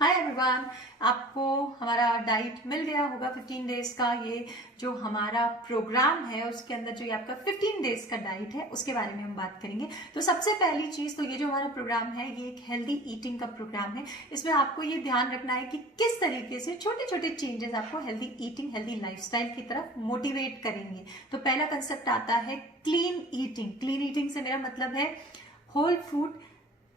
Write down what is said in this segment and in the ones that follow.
Hi everyone, आपको हमारा diet मिल गया होगा 15 डेज का। ये जो हमारा प्रोग्राम है उसके अंदर जो ये आपका 15 डेज का डाइट है उसके बारे में हम बात करेंगे। तो सबसे पहली चीज तो ये जो हमारा प्रोग्राम है ये एक हेल्दी ईटिंग का प्रोग्राम है। इसमें आपको ये ध्यान रखना है कि किस तरीके से छोटे छोटे चेंजेस आपको हेल्दी ईटिंग, हेल्दी लाइफस्टाइल की तरफ मोटिवेट करेंगे। तो पहला कंसेप्ट आता है क्लीन ईटिंग। क्लीन ईटिंग से मेरा मतलब है whole food,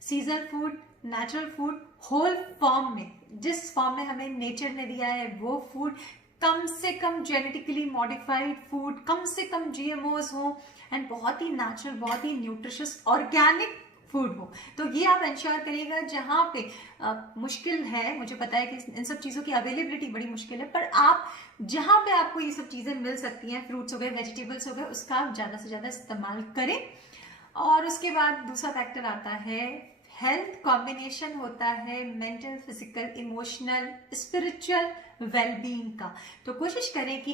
seasonal food, natural food, whole form में, जिस फॉर्म में हमें नेचर ने दिया है वो फूड, कम से कम जेनेटिकली मॉडिफाइड फूड, कम से कम जीएमओज हो एंड बहुत ही नेचुरल, बहुत ही न्यूट्रिशियस ऑर्गेनिक फूड हो। तो ये आप इंश्योर करिएगा। जहां पे मुश्किल है, मुझे पता है कि इन सब चीजों की अवेलेबिलिटी बड़ी मुश्किल है, पर आप जहां पे आपको ये सब चीजें मिल सकती हैं, फ्रूट्स हो गए, वेजिटेबल्स हो गए, उसका आप ज्यादा से ज्यादा इस्तेमाल करें। और उसके बाद दूसरा फैक्टर आता है हेल्थ। कॉम्बिनेशन होता है mental, physical, emotional, spiritual wellbeing का। तो कोशिश करें कि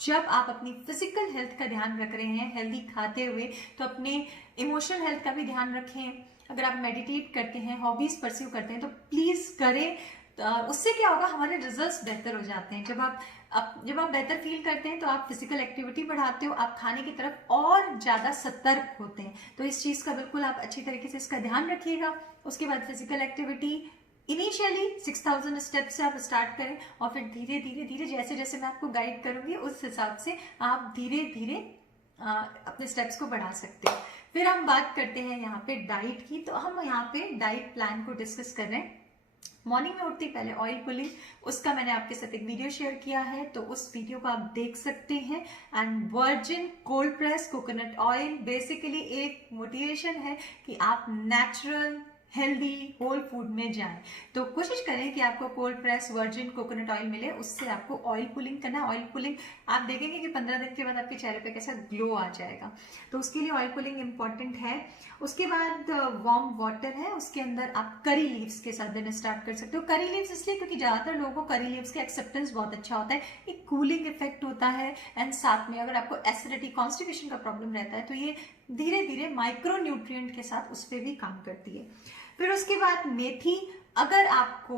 जब आप अपनी फिजिकल हेल्थ का ध्यान रख रहे हैं हेल्दी खाते हुए, तो अपने इमोशनल हेल्थ का भी ध्यान रखें। अगर आप मेडिटेट करते हैं, हॉबीज परस्यू करते हैं तो प्लीज करें। उससे क्या होगा, हमारे रिजल्ट्स बेहतर हो जाते हैं। जब आप बेहतर फील करते हैं तो आप फिजिकल एक्टिविटी बढ़ाते हो, आप खाने की तरफ और ज्यादा सतर्क होते हैं। तो इस चीज का बिल्कुल आप अच्छी तरीके से इसका ध्यान रखिएगा। उसके बाद फिजिकल एक्टिविटी इनिशियली 6000 स्टेप से आप स्टार्ट करें और फिर धीरे धीरे धीरे जैसे जैसे मैं आपको गाइड करूंगी उस हिसाब से आप धीरे धीरे अपने स्टेप्स को बढ़ा सकते हैं। फिर हम बात करते हैं यहाँ पे डाइट की। तो हम यहाँ पे डाइट प्लान को डिस्कस कर रहे हैं। मॉर्निंग में उठते पहले ऑयल पुलिंग, उसका मैंने आपके साथ एक वीडियो शेयर किया है, तो उस वीडियो को आप देख सकते हैं। And virgin cold press coconut oil basically एक मोटिवेशन है कि आप नेचुरल, हेल्दी, होल फूड में जाएं। तो कोशिश करें कि आपको cold press virgin coconut oil मिले, उससे आपको ऑयल पुलिंग करना है। ऑयल पुलिंग आप देखेंगे कि 15 दिन के बाद आपके चेहरे पे कैसा ग्लो आ जाएगा। तो उसके लिए ऑयल पुलिंग इंपॉर्टेंट है। उसके बाद वार्म वाटर है, उसके अंदर आप करी लीव्स के साथ दिन स्टार्ट कर सकते हो। करी लीव्स इसलिए क्योंकि ज्यादातर लोगों को करी लीव्स का एक्सेप्टेंस बहुत अच्छा होता है, एक कूलिंग इफेक्ट होता है। एंड साथ में अगर आपको एसिडिटी, कॉन्स्टिपेशन का प्रॉब्लम रहता है तो ये धीरे धीरे माइक्रो न्यूट्रिएंट के साथ उस पर भी काम करती है। फिर उसके बाद मेथी। अगर आपको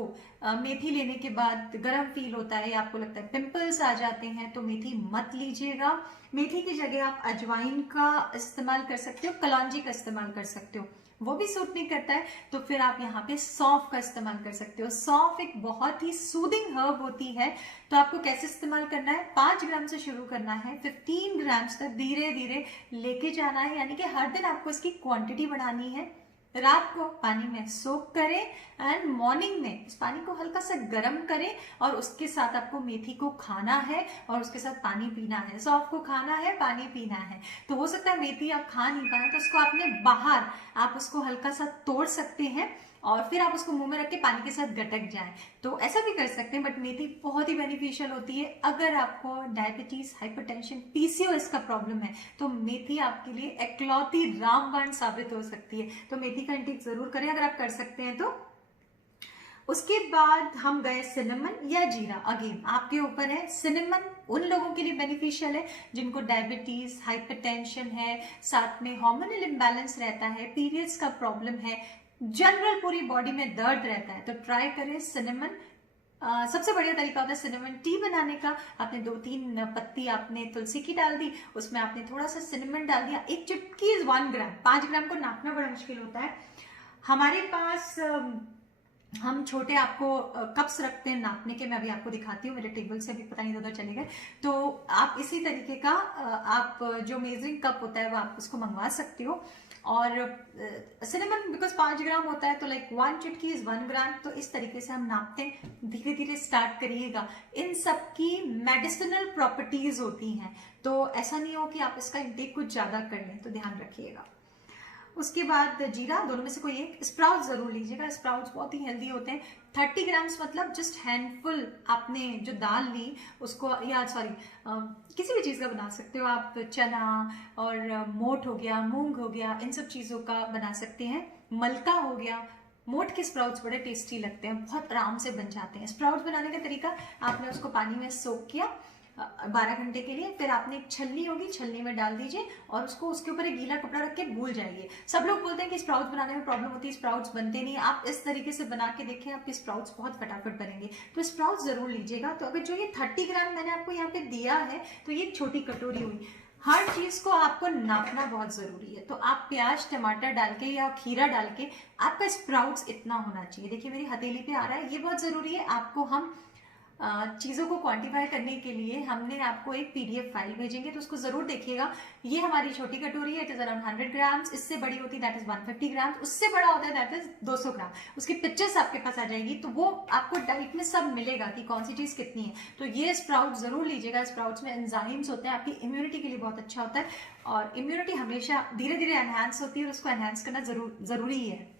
मेथी लेने के बाद गर्म फील होता है या आपको लगता है पिंपल्स आ जाते हैं तो मेथी मत लीजिएगा। मेथी की जगह आप अजवाइन का इस्तेमाल कर सकते हो, कलौंजी का इस्तेमाल कर सकते हो, वो भी सूट नहीं करता है तो फिर आप यहाँ पे सौंफ का इस्तेमाल कर सकते हो। सौंफ एक बहुत ही सूदिंग हर्ब होती है। तो आपको कैसे इस्तेमाल करना है, 5 ग्राम से शुरू करना है, 15 ग्राम तक धीरे धीरे लेके जाना है। यानी कि हर दिन आपको इसकी क्वांटिटी बढ़ानी है। रात को पानी में सोक करें एंड मॉर्निंग में इस पानी को हल्का सा गर्म करें और उसके साथ आपको मेथी को खाना है और उसके साथ पानी पीना है। सौंफ को खाना है, पानी पीना है। तो हो सकता है मेथी आप खा नहीं पाए तो उसको आपने बाहर आप उसको हल्का सा तोड़ सकते हैं और फिर आप उसको मुंह में रख के पानी के साथ गटक जाएं, तो ऐसा भी कर सकते हैं। बट मेथी बहुत ही बेनिफिशियल होती है। अगर आपको डायबिटीज, हाइपरटेंशन, पीसीओएस का प्रॉब्लम है तो मेथी आपके लिए एकलौती रामबाण साबित हो सकती है। तो मेथी का इंटेक जरूर करें अगर आप कर सकते हैं तो। उसके बाद हम गए सिनेमन या जीरा। अगेन आपके ऊपर है। सिनेमन उन लोगों के लिए बेनिफिशियल है जिनको डायबिटीज, हाइपरटेंशन है, साथ में हार्मोनल इम्बैलेंस रहता है, पीरियड्स का प्रॉब्लम है, जनरल पूरी बॉडी में दर्द रहता है, तो ट्राई करें सिनेमन। सबसे बढ़िया तरीका होता है सिनेमन टी बनाने का। आपने 2-3 पत्ती आपने तुलसी की डाल दी, उसमें आपने थोड़ा सा सिनेमन डाल दिया, एक चुटकी 1 ग्राम। 5 ग्राम को नापना बड़ा मुश्किल होता है। हमारे पास हम छोटे आपको कप्स रखते हैं नापने के, मैं अभी आपको दिखाती हूँ, मेरे टेबल से अभी पता नहीं उधर चले गए। तो आप इसी तरीके का आप जो मेजरिंग कप होता है वो आप उसको मंगवा सकते हो। और सिनेमन बिकॉज 5 ग्राम होता है तो लाइक 1 चुटकी 1 ग्राम। तो इस तरीके से हम नापते हैं। धीरे धीरे स्टार्ट करिएगा। इन सब की मेडिसिनल प्रॉपर्टीज होती हैं, तो ऐसा नहीं हो कि आप इसका इंटेक कुछ ज्यादा कर लें, तो ध्यान रखिएगा। उसके बाद जीरा, दोनों में से कोई एक। स्प्राउट्स जरूर लीजिएगा, स्प्राउट्स बहुत ही हेल्दी होते हैं। 30 ग्राम्स मतलब जस्ट हैंडफुल आपने जो दाल ली उसको, या सॉरी किसी भी चीज़ का बना सकते हो आप, चना और मोठ हो गया, मूंग हो गया, इन सब चीज़ों का बना सकते हैं। मलका हो गया। मोठ के स्प्राउट्स बड़े टेस्टी लगते हैं, बहुत आराम से बन जाते हैं। स्प्राउट्स बनाने का तरीका, आपने उसको पानी में सोक किया, 12 घंटे के लिए। फिर आपने एक छलनी होगी, छलनी में डाल दीजिए और उसको उसके ऊपर एक गीला कपड़ा रख के भूल जाइए। सब लोग बोलते हैं कि स्प्राउट्स बनाने में प्रॉब्लम होती है, स्प्राउट्स बनते नहीं। आप इस तरीके से बना के देखें, आपके स्प्राउट्स बहुत फटाफट बनेंगे। तो स्प्राउट्स जरूर लीजिएगा। तो अगर जो ये 30 ग्राम मैंने आपको यहाँ पे दिया है, तो ये छोटी कटोरी हुई। हर चीज को आपको नापना बहुत जरूरी है। तो आप प्याज टमाटर डाल के या खीरा डाल के आपका स्प्राउट्स इतना होना चाहिए। देखिए मेरी हथेली पे आ रहा है, ये बहुत जरूरी है। आपको हम चीज़ों को क्वांटिफाई करने के लिए हमने आपको एक पीडीएफ फाइल भेजेंगे, तो उसको जरूर देखिएगा। ये हमारी छोटी कटोरी है, इट इज अराउंड 100 ग्राम्स। इससे बड़ी होती है दैट इज 150 ग्राम्स। उससे बड़ा होता है दैट इज 200 ग्राम। उसकी पिक्चर्स आपके पास आ जाएगी, तो वो आपको डाइट में सब मिलेगा कि कौन सी चीज कितनी है। तो ये स्प्राउट जरूर लीजिएगा। स्प्राउट्स में एंजाइम्स होते हैं, आपकी इम्यूनिटी के लिए बहुत अच्छा होता है। और इम्यूनिटी हमेशा धीरे धीरे एनहांस होती है और उसको एनहांस करना जरूरी है।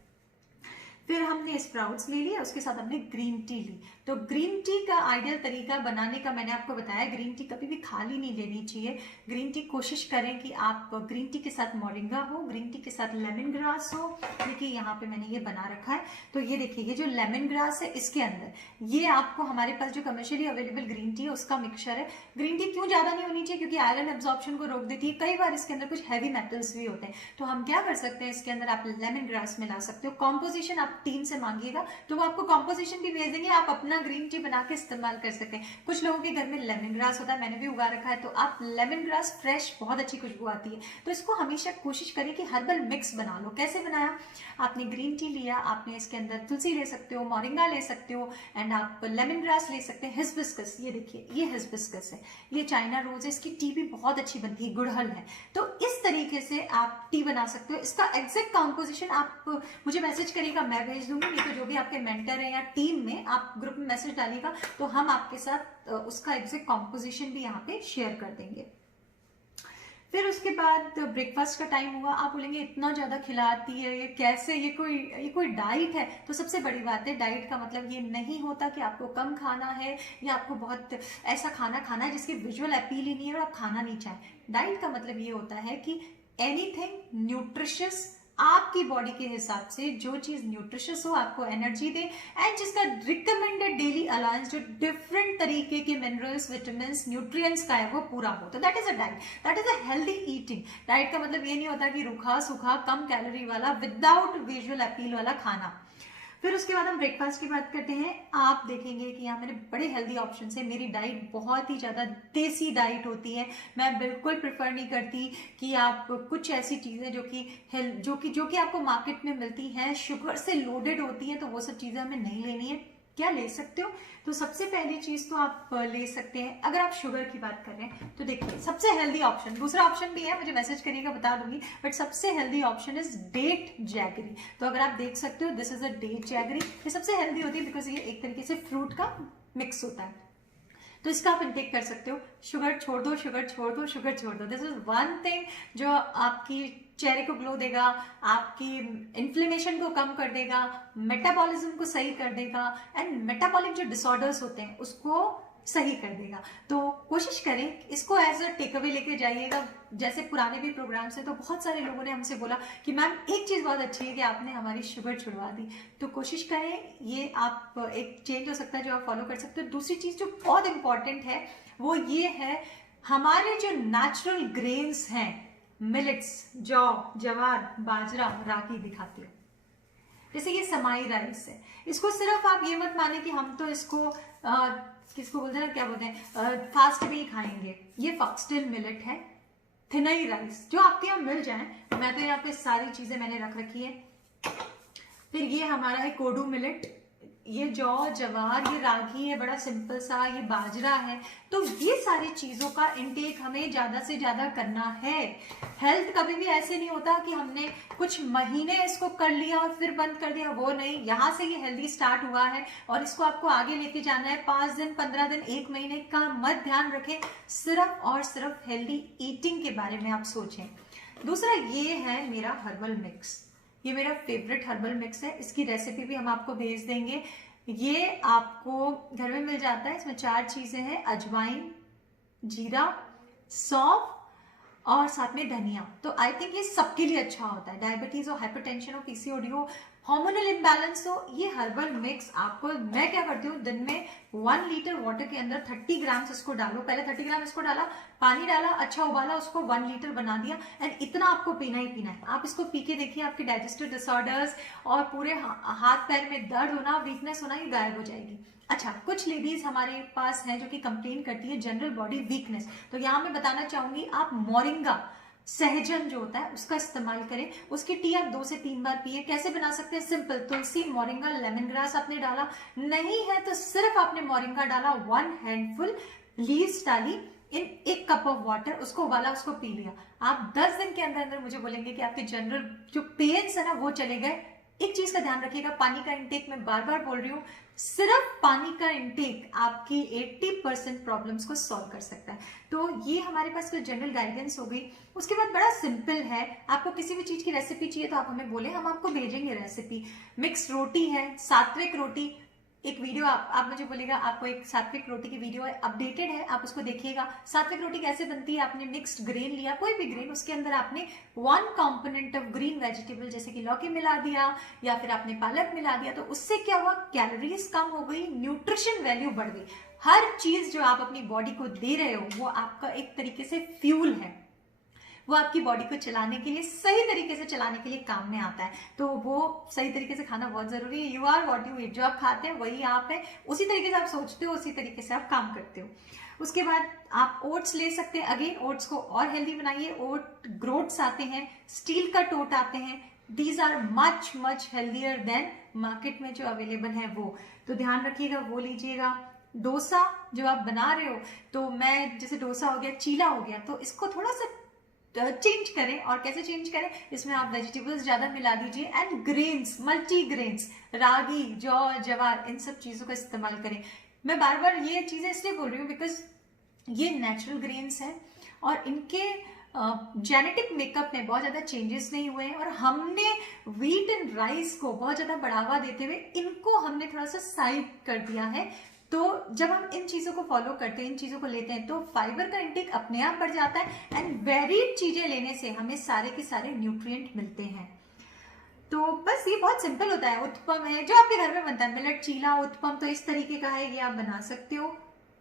फिर हमने स्प्राउट्स ले लिया, उसके साथ हमने ग्रीन टी ली। तो ग्रीन टी का आइडियल तरीका बनाने का मैंने आपको बताया। ग्रीन टी कभी भी खाली नहीं लेनी चाहिए। ग्रीन टी कोशिश करें कि आप ग्रीन टी के साथ मोरिंगा हो, ग्रीन टी के साथ लेमन ग्रास हो। देखिए यहाँ पे मैंने ये बना रखा है। तो ये देखिए, ये जो लेमन ग्रास है इसके अंदर ये आपको हमारे पास जो कमर्शियली अवेलेबल ग्रीन टी है उसका मिक्सचर है। ग्रीन टी क्यों ज्यादा नहीं होनी चाहिए? क्योंकि आयरन एब्जॉर्प्शन को रोक देती है। कई बार इसके अंदर कुछ हैवी मेटल्स भी होते हैं। तो हम क्या कर सकते हैं, इसके अंदर आप लेमन ग्रास मिला सकते हो। कॉम्पोजिशन आप टीम से मांगिएगा तो वो आपको कॉम्पोजिशन भी भेज देंगे। आप अपना ग्रीन टी बना के इस्तेमाल कर सकते हैं। कुछ लोगों के घर में लेमन ग्रास होता है, मैंने भी उगा रखा है। तो आप लेमन ग्रास फ्रेश, बहुत अच्छी खुशबू आती है। तो इसको हमेशा कोशिश करें कि हर्बल मिक्स बना लो। कैसे बनाया? आपने ग्रीन टी लिया, आपने इसके अंदर तुलसी ले सकते हो, मोरिंगा ले सकते हो, एंड आप लेमन ग्रास ले सकते हैं। हिबिस्कस, ये देखिए ये हिबिस्कस है, ये चाइना रोज है, इसकी टी भी बहुत अच्छी बनती है, गुड़हल है। तो इस तरीके से आप टी बना सकते हो। इसका एग्जैक्ट कॉम्पोजिशन आप मुझे मैसेज करिएगा, मैं भेज दूंगी। नहीं तो जो भी आपके मेंटर है या टीम में आप ग्रुप में मैसेज डालिएगा, तो हम आपके साथ उसका एग्जैक्ट कॉम्पोजिशन भी यहाँ पे शेयर कर देंगे। फिर उसके बाद ब्रेकफास्ट का टाइम हुआ। आप बोलेंगे इतना ज्यादा खिलाती है ये कैसे, ये कोई डाइट है? तो सबसे बड़ी बात है, डाइट का मतलब ये नहीं होता कि आपको कम खाना है या आपको बहुत ऐसा खाना खाना है जिसकी विजुअल अपील ही नहीं है और आप खाना नहीं चाहें। डाइट का मतलब ये होता है कि एनीथिंग न्यूट्रिशियस, आपकी बॉडी के हिसाब से जो चीज न्यूट्रिशियस हो, आपको एनर्जी दे, एंड जिसका रिकमेंडेड डेली अलाउंस जो डिफरेंट तरीके के मिनरल्स, विटामिन, न्यूट्रिएंट्स का है वो पूरा हो, तो that is a diet. That is a healthy eating. Diet का मतलब ये नहीं होता कि रूखा सूखा कम कैलोरी वाला विदाउट विजुअल अपील वाला खाना। फिर उसके बाद हम ब्रेकफास्ट की बात करते हैं। आप देखेंगे कि यहाँ मेरे बड़े हेल्दी ऑप्शन है। मेरी डाइट बहुत ही ज्यादा देसी डाइट होती है। मैं बिल्कुल प्रेफर नहीं करती कि आप कुछ ऐसी चीजें जो कि आपको मार्केट में मिलती हैं, शुगर से लोडेड होती हैं, तो वो सब चीजें हमें नहीं लेनी है। क्या ले सकते हो? तो सबसे पहली चीज तो आप ले सकते हैं, अगर आप शुगर की बात कर रहे हैं तो देखिए सबसे हेल्दी ऑप्शन, दूसरा ऑप्शन भी है, मुझे मैसेज करिएगा बता दूंगी, बट सबसे healthy option is date jaggery. तो अगर आप देख सकते हो, this is a date jaggery. ये सबसे हेल्दी होती है बिकॉज ये एक तरीके से फ्रूट का मिक्स होता है। तो इसका आप इंटेक कर सकते हो। शुगर छोड़ दो, शुगर छोड़ दो, शुगर छोड़ दो। दिस इज वन थिंग जो आपकी चेहरे को ग्लो देगा, आपकी इन्फ्लेमेशन को कम कर देगा, मेटाबॉलिज्म को सही कर देगा, एंड मेटाबॉलिक जो डिसऑर्डर्स होते हैं उसको सही कर देगा। तो कोशिश करें इसको एज अ टेक अवे लेके जाइएगा। जैसे पुराने भी प्रोग्राम से तो बहुत सारे लोगों ने हमसे बोला कि मैम एक चीज बहुत अच्छी है कि आपने हमारी शुगर छुड़वा दी। तो कोशिश करें, ये आप एक चेंज हो सकता है जो आप फॉलो कर सकते हो। दूसरी चीज जो बहुत इंपॉर्टेंट है वो ये है, हमारे जो नेचुरल ग्रेन्स हैं, मिलेट्स, जौ, जवार, बाजरा, रागी दिखाती हो, जैसे ये समाई राइस है। इसको सिर्फ आप ये मत माने कि हम तो इसको किसको बोलते हैं, क्या बोलते हैं, फास्ट में ही खाएंगे। ये फॉक्सटेल मिलेट है, थिनई राइस, जो आपके यहाँ मिल जाए। मैं तो यहाँ पे सारी चीजें मैंने रख रखी है। फिर ये हमारा है कोडू मिलेट, ये जौ, जवार, ये रागी है, बड़ा सिंपल सा, ये बाजरा है। तो ये सारी चीजों का इंटेक हमें ज्यादा से ज्यादा करना है। हेल्थ कभी भी ऐसे नहीं होता कि हमने कुछ महीने इसको कर लिया और फिर बंद कर दिया, वो नहीं। यहाँ से ये हेल्दी स्टार्ट हुआ है और इसको आपको आगे लेके जाना है। 5 दिन, 15 दिन, 1 महीने का मत ध्यान रखें। सिर्फ और सिर्फ हेल्दी ईटिंग के बारे में आप सोचें। दूसरा ये है मेरा हर्बल मिक्स, ये मेरा फेवरेट हर्बल मिक्स है। इसकी रेसिपी भी हम आपको भेज देंगे। ये आपको घर में मिल जाता है। इसमें 4 चीजें हैं, अजवाइन, जीरा, सौंफ और साथ में धनिया। तो आई थिंक ये सबके लिए अच्छा होता है। डायबिटीज हो, हाइपरटेंशन हो, पीसीओडी हो, हार्मोनल इम्बैलेंस हो, ये हर्बल मिक्स आपको, मैं क्या करती हूँ दिन में 1 लीटर वाटर के अंदर 30 ग्राम इसको डालो, पहले 30 ग्राम इसको डाला, पानी डाला, अच्छा उबाला, उसको 1 लीटर बना दिया, एंड इतना आपको पीना ही पीना है। आप इसको पी के देखिए, आपके डाइजेस्टिव डिसऑर्डर्स और पूरे हाथ पैर में दर्द होना, वीकनेस होना, ये गायब हो जाएगी। अच्छा, कुछ लेडीज हमारे पास हैं जो कि कंप्लेन करती है जनरल बॉडी वीकनेस, तो यहाँ मैं बताना चाहूंगी आप मोरिंगा सहजन जो होता है उसका इस्तेमाल करें, उसकी टी आप 2 से 3 बार पिए। कैसे बना सकते हैं? सिंपल, तुलसी, मोरिंगा, लेमन ग्रास आपने डाला, नहीं है तो सिर्फ आपने मोरिंगा डाला, 1 हैंडफुल लीव्स डाली इन 1 कप ऑफ वाटर, उसको उबाला, उसको पी लिया। आप 10 दिन के अंदर अंदर मुझे बोलेंगे कि आपके जनरल जो पेन्स है ना वो चले गए। एक चीज का ध्यान रखिएगा, पानी का इंटेक, मैं बार बार बोल रही हूँ, सिर्फ पानी का इंटेक आपकी 80% प्रॉब्लम्स को सॉल्व कर सकता है। तो ये हमारे पास कोई जनरल गाइडेंस हो गई। उसके बाद बड़ा सिंपल है, आपको किसी भी चीज की रेसिपी चाहिए तो आप हमें बोले, हम आपको भेजेंगे रेसिपी। मिक्स्ड रोटी है, सात्विक रोटी, एक वीडियो आप मुझे बोलेगा, आपको एक सात्विक रोटी की वीडियो है, अपडेटेड है, आप उसको देखिएगा। सात्विक रोटी कैसे बनती है? आपने मिक्स्ड ग्रेन लिया, कोई भी ग्रेन, उसके अंदर आपने 1 कंपोनेंट ऑफ ग्रीन वेजिटेबल जैसे कि लौकी मिला दिया या फिर आपने पालक मिला दिया, तो उससे क्या हुआ? कैलोरीज कम हो गई, न्यूट्रिशन वैल्यू बढ़ गई। हर चीज जो आप अपनी बॉडी को दे रहे हो वो आपका एक तरीके से फ्यूल है, वो आपकी बॉडी को चलाने के लिए, सही तरीके से चलाने के लिए काम में आता है। तो वो सही तरीके से खाना बहुत जरूरी है। You are what you eat, जो आप खाते हैं वही आप है, उसी तरीके से आप सोचते हो, उसी तरीके से आप काम करते हो। उसके बाद आप ओट्स ले सकते हैं, अगेन ओट्स को और हेल्दी बनाइए। ओट ग्रोट्स आते हैं, स्टील का टोट आते हैं, these are much much healthier than market में जो अवेलेबल है वो, तो ध्यान रखिएगा वो लीजिएगा। डोसा जो आप बना रहे हो, तो मैं जैसे डोसा हो गया, चीला हो गया, तो इसको थोड़ा सा चेंज करें। और कैसे चेंज करें? इसमें आप वेजिटेबल्स ज्यादा मिला दीजिए एंड ग्रेन्स, मल्टी ग्रेन्स, रागी, जौ, जवार, इन सब चीजों का इस्तेमाल करें। मैं बार बार ये चीजें इसलिए बोल रही हूँ बिकॉज ये नेचुरल ग्रेन्स हैं और इनके जेनेटिक मेकअप में बहुत ज्यादा चेंजेस नहीं हुए हैं, और हमने व्हीट एंड राइस को बहुत ज्यादा बढ़ावा देते हुए इनको हमने थोड़ा सा साइड कर दिया है। तो जब हम इन चीजों को फॉलो करते हैं, इन चीजों को लेते हैं, तो फाइबर का इंटेक अपने आप बढ़ जाता है एंड वेरीड चीजें लेने से हमें सारे के सारे न्यूट्रिएंट मिलते हैं। तो बस ये बहुत सिंपल होता है। उत्पम है जो आपके घर में बनता है, मिलेट चीला, उत्पम, तो इस तरीके का है, ये आप बना सकते हो।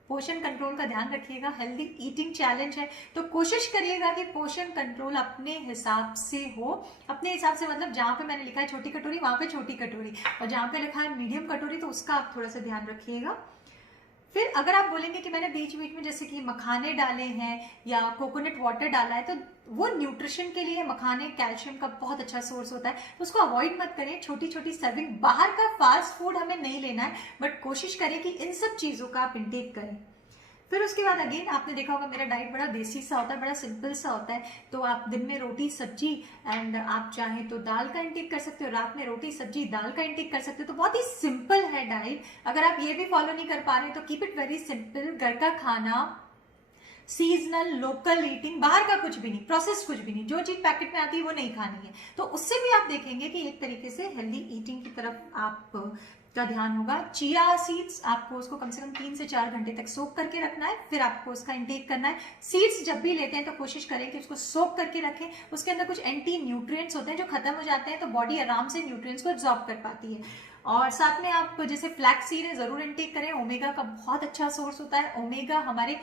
पोषण कंट्रोल का ध्यान रखिएगा, हेल्दी ईटिंग चैलेंज है, तो कोशिश करिएगा कि पोषण कंट्रोल अपने हिसाब से हो। अपने हिसाब से मतलब जहां पे मैंने लिखा है छोटी कटोरी, वहां पे छोटी कटोरी, और जहां पे लिखा है मीडियम कटोरी, तो उसका आप थोड़ा सा ध्यान रखिएगा। फिर अगर आप बोलेंगे कि मैंने बीच बीच में जैसे कि मखाने डाले हैं या कोकोनट वाटर डाला है, तो वो न्यूट्रिशन के लिए, मखाने कैल्शियम का बहुत अच्छा सोर्स होता है, तो उसको अवॉइड मत करें। छोटी छोटी सर्विंग, बाहर का फास्ट फूड हमें नहीं लेना है, बट कोशिश करें कि इन सब चीजों का आप इंटेक करें। फिर उसके बाद अगेन आपने देखा होगा मेरा डाइट बड़ा देसी सा होता है, बड़ा सिंपल सा होता है। तो आप दिन में रोटी सब्जी एंड आप चाहें तो दाल का इंटेक कर सकते हो, रात में रोटी सब्जी दाल का इंटेक कर सकते हो। तो बहुत ही सिंपल है डाइट। अगर आप ये भी फॉलो नहीं कर पा रहे तो कीप इट वेरी सिंपल। घर का खाना, सीजनल, लोकल ईटिंग, बाहर का कुछ भी नहीं, प्रोसेस कुछ भी नहीं, जो चीज पैकेट में आती है वो नहीं खानी है। तो उससे भी आप देखेंगे कि एक तरीके से हेल्दी ईटिंग की तरफ आप का ध्यान होगा। चिया सीड्स, आपको उसको कम से कम 3 से 4 घंटे तक सोक करके रखना है, फिर आपको उसका इंटेक करना है। सीड्स जब भी लेते हैं तो कोशिश करें कि उसको सोक करके रखें। उसके अंदर कुछ एंटी न्यूट्रिएंट्स होते हैं जो खत्म हो जाते हैं, तो बॉडी आराम से न्यूट्रिएंट्स को एब्जॉर्ब कर पाती है। और साथ में आप जैसे फ्लैक्स सीड है, जरूर इंटेक करें। ओमेगा का बहुत अच्छा सोर्स होता है। ओमेगा हमारे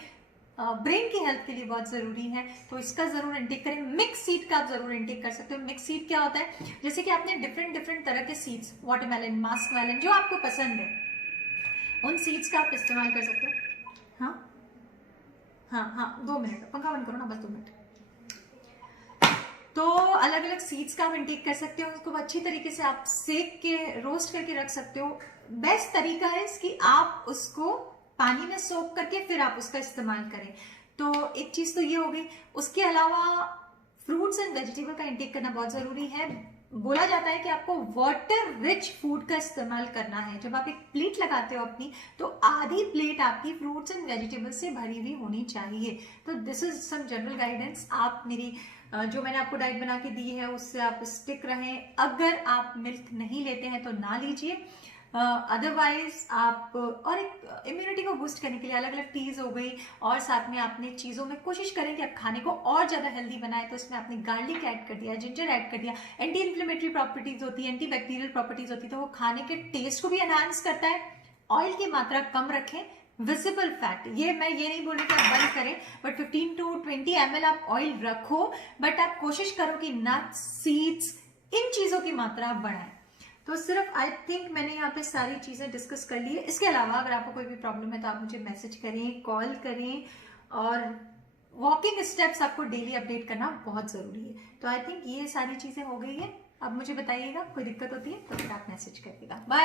ब्रेन की हेल्थ के लिए बहुत जरूरी है, तो इसका जरूर इंटेक करें। मिक्स सीड का आप जरूर इंटेक कर सकते हो। मिक्स सीड क्या होता है? जैसे कि आपने डिफरेंट डिफरेंट तरह के सीड्स, वाटरमेलन, मास्क मेलन, जो आपको पसंद है, उन सीड्स का आप इस्तेमाल कर सकते हो। हाँ हाँ हाँ, 2 मिनट, पंखा बंद करो ना, बस 2 मिनट। तो अलग अलग सीड्स का आप इंटेक कर सकते हो। उसको अच्छी तरीके से आप सेक के, रोस्ट करके रख सकते हो। बेस्ट तरीका है कि आप उसको पानी में सोक करके फिर आप उसका इस्तेमाल करें। तो एक चीज तो ये हो गई। उसके अलावा फ्रूट्स एंड वेजिटेबल का इंटेक करना बहुत जरूरी है। बोला जाता है कि आपको वाटर रिच फूड का इस्तेमाल करना है। जब आप एक प्लेट लगाते हो अपनी, तो आधी प्लेट आपकी फ्रूट्स एंड वेजिटेबल से भरी हुई होनी चाहिए। तो this is some general guidance. आप मेरी जो मैंने आपको डाइट बना के दी है उससे आप स्टिक रहें। अगर आप मिल्क नहीं लेते हैं तो ना लीजिए। अदरवाइज आप और एक इम्यूनिटी को बूस्ट करने के लिए अलग अलग टीज हो गई, और साथ में आपने चीज़ों में कोशिश करें कि आप खाने को और ज़्यादा हेल्दी बनाए, तो इसमें आपने गार्लिक ऐड कर दिया, जिंजर ऐड कर दिया, एंटी इन्फ्लेमेटरी प्रॉपर्टीज होती है, एंटी बैक्टीरियल प्रॉपर्टीज होती है, तो वो खाने के टेस्ट को भी एनहांस करता है। ऑयल की मात्रा कम रखें, विजिबल फैट, ये मैं ये नहीं बोल रही कि आप बंद करें, बट 15 to 20 ml आप ऑयल रखो, बट आप कोशिश करो कि नट्स, सीड्स, इन चीजों की मात्रा आप बढ़ाएं। तो सिर्फ आई थिंक मैंने यहाँ पे सारी चीजें डिस्कस कर ली है। इसके अलावा अगर आपको कोई भी प्रॉब्लम है तो आप मुझे मैसेज करें, कॉल करें, और वॉकिंग स्टेप्स आपको डेली अपडेट करना बहुत जरूरी है। तो आई थिंक ये सारी चीजें हो गई है। अब मुझे बताइएगा कोई दिक्कत होती है तो फिर आप मैसेज करिएगा। बाय।